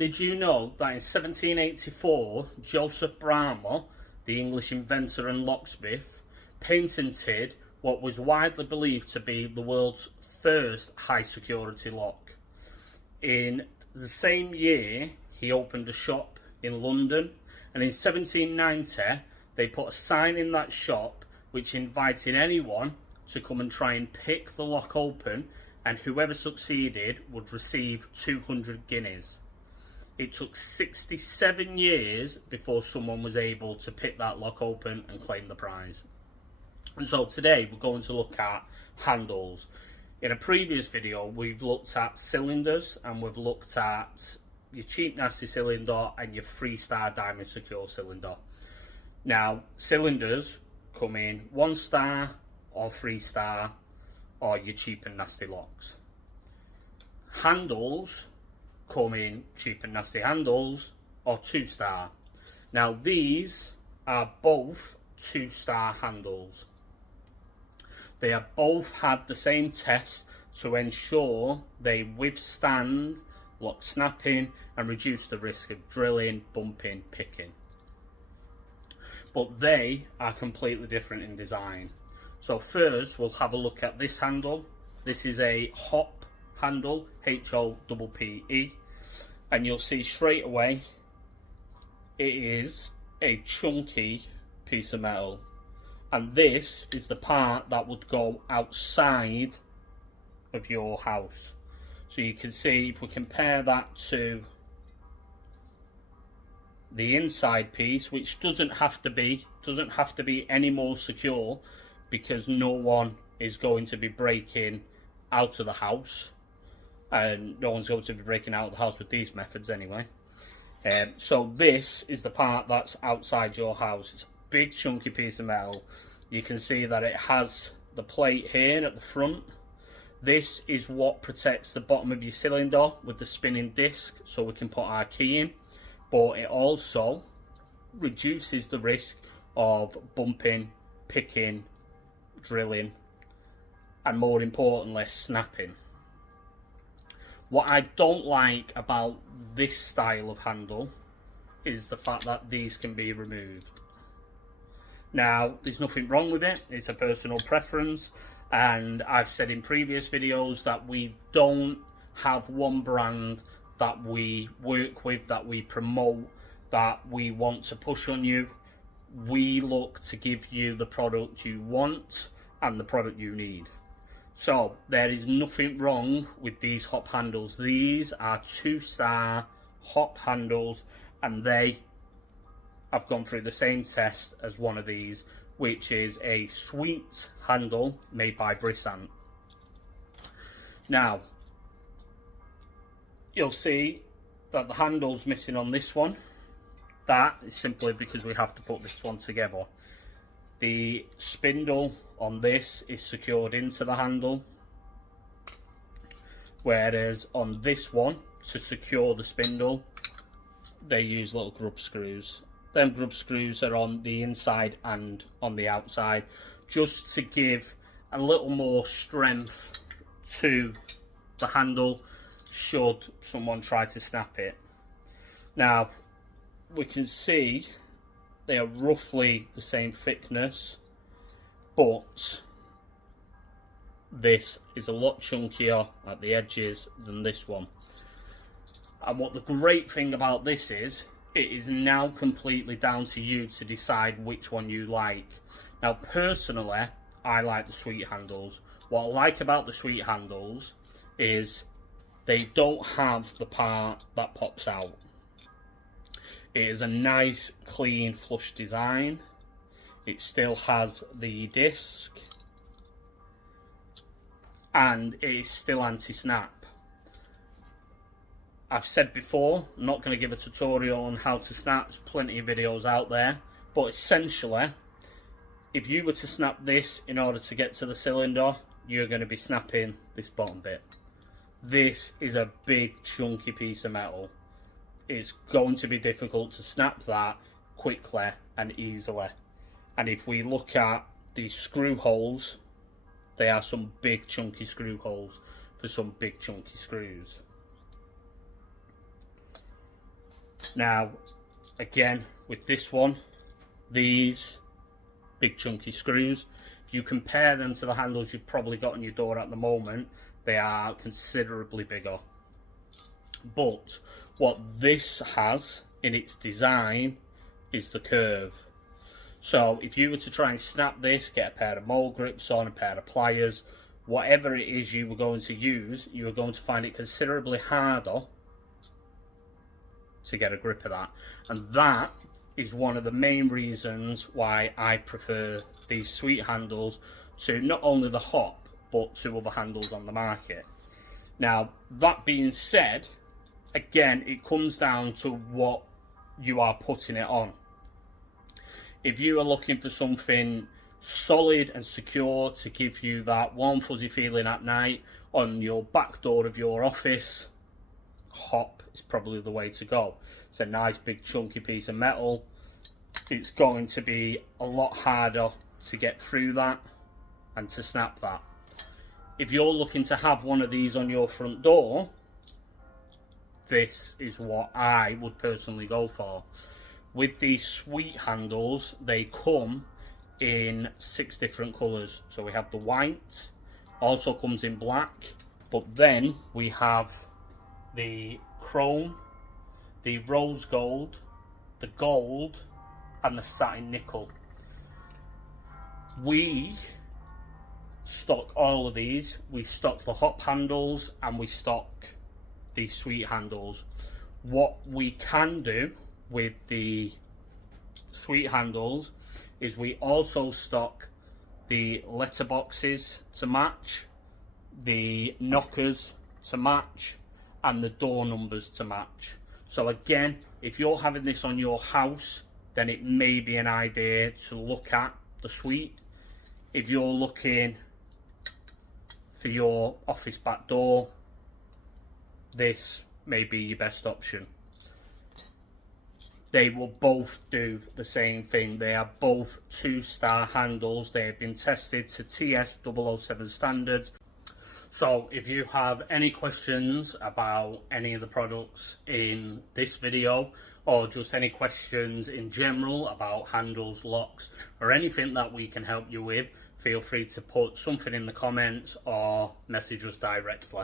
Did you know that in 1784, Joseph Bramah, the English inventor and locksmith, patented what was widely believed to be the world's first high security lock? In the same year, he opened a shop in London, and in 1790, they put a sign in that shop which invited anyone to come and try and pick the lock open, and whoever succeeded would receive 200 guineas. It took 67 years before someone was able to pick that lock open and claim the prize. And so today we're going to look at handles. In a previous video we've looked at cylinders, and we've looked at your cheap nasty cylinder and your 3-star diamond secure cylinder. Now cylinders come in 1-star or 3-star, or your cheap and nasty locks. Handles come in cheap and nasty handles or 2-star. Now these are both 2-star handles. They have both had the same test to ensure they withstand lock snapping and reduce the risk of drilling, bumping, picking. But they are completely different in design. So first we'll have a look at this handle. This is a HOPPE handle, HOPPE, and you'll see straight away it is a chunky piece of metal, and this is the part that would go outside of your house. So you can see, if we compare that to the inside piece, which doesn't have to be any more secure, because no one is going to be breaking out of the house, and no one's going to be breaking out of the house with these methods anyway. So this is the part that's outside your house. It's a big chunky piece of metal. You can see that it has the plate here at the front. This is what protects the bottom of your cylinder with the spinning disc, so we can put our key in, but it also reduces the risk of bumping, picking, drilling, and more importantly, snapping. What I don't like about this style of handle is the fact that these can be removed. Now, there's nothing wrong with it, it's a personal preference, and I've said in previous videos that we don't have one brand that we work with, that we promote, that we want to push on you. We look to give you the product you want and the product you need. So there is nothing wrong with these HOPPE handles. These are 2-star HOPPE handles, and they have gone through the same test as one of these, which is a sweet handle made by Brisant. Now you'll see that the handle's missing on this one. That is simply because we have to put this one together. The spindle on this is secured into the handle, whereas on this one, to secure the spindle, they use little grub screws. Them grub screws are on the inside and on the outside, just to give a little more strength to the handle should someone try to snap it. Now we can see they are roughly the same thickness, but this is a lot chunkier at the edges than this one. And what the great thing about this is, it is now completely down to you to decide which one you like. Now personally, I like the sweet handles. What I like about the sweet handles is they don't have the part that pops out. It is a nice, clean, flush design. It still has the disc, and it is still anti-snap. I've said before, I'm not going to give a tutorial on how to snap. There's plenty of videos out there, but essentially, if you were to snap this in order to get to the cylinder, you're going to be snapping this bottom bit. This is a big chunky piece of metal. It's going to be difficult to snap that quickly and easily. And if we look at these screw holes, they are some big chunky screw holes for some big chunky screws. Now, again, with this one, these big chunky screws, if you compare them to the handles you've probably got on your door at the moment, they are considerably bigger. But what this has in its design is the curve. So if you were to try and snap this, get a pair of mole grips on, a pair of pliers, whatever it is you were going to use, you were going to find it considerably harder to get a grip of that. And that is one of the main reasons why I prefer these sweet handles to not only the Hop, but to other handles on the market. Now, that being said, again, it comes down to what you are putting it on. If you are looking for something solid and secure to give you that warm fuzzy feeling at night on your back door of your office, Hop is probably the way to go. It's a nice big chunky piece of metal. It's going to be a lot harder to get through that and to snap that. If you're looking to have one of these on your front door, this is what I would personally go for. With these sweet handles, they come in 6 different colours. So we have the white, also comes in black, but then we have the chrome, the rose gold, the gold, and the satin nickel. We stock all of these. We stock the Hop handles and we stock the sweet handles. What we can do with the sweet handles is we also stock the letterboxes to match, the knockers to match, and the door numbers to match. So again, if you're having this on your house, then it may be an idea to look at the sweet. If you're looking for your office back door, this may be your best option. They will both do the same thing. They are both 2-star handles. They have been tested to TS 007 standards. So if you have any questions about any of the products in this video, or just any questions in general about handles, locks, or anything that we can help you with, feel free to put something in the comments or message us directly.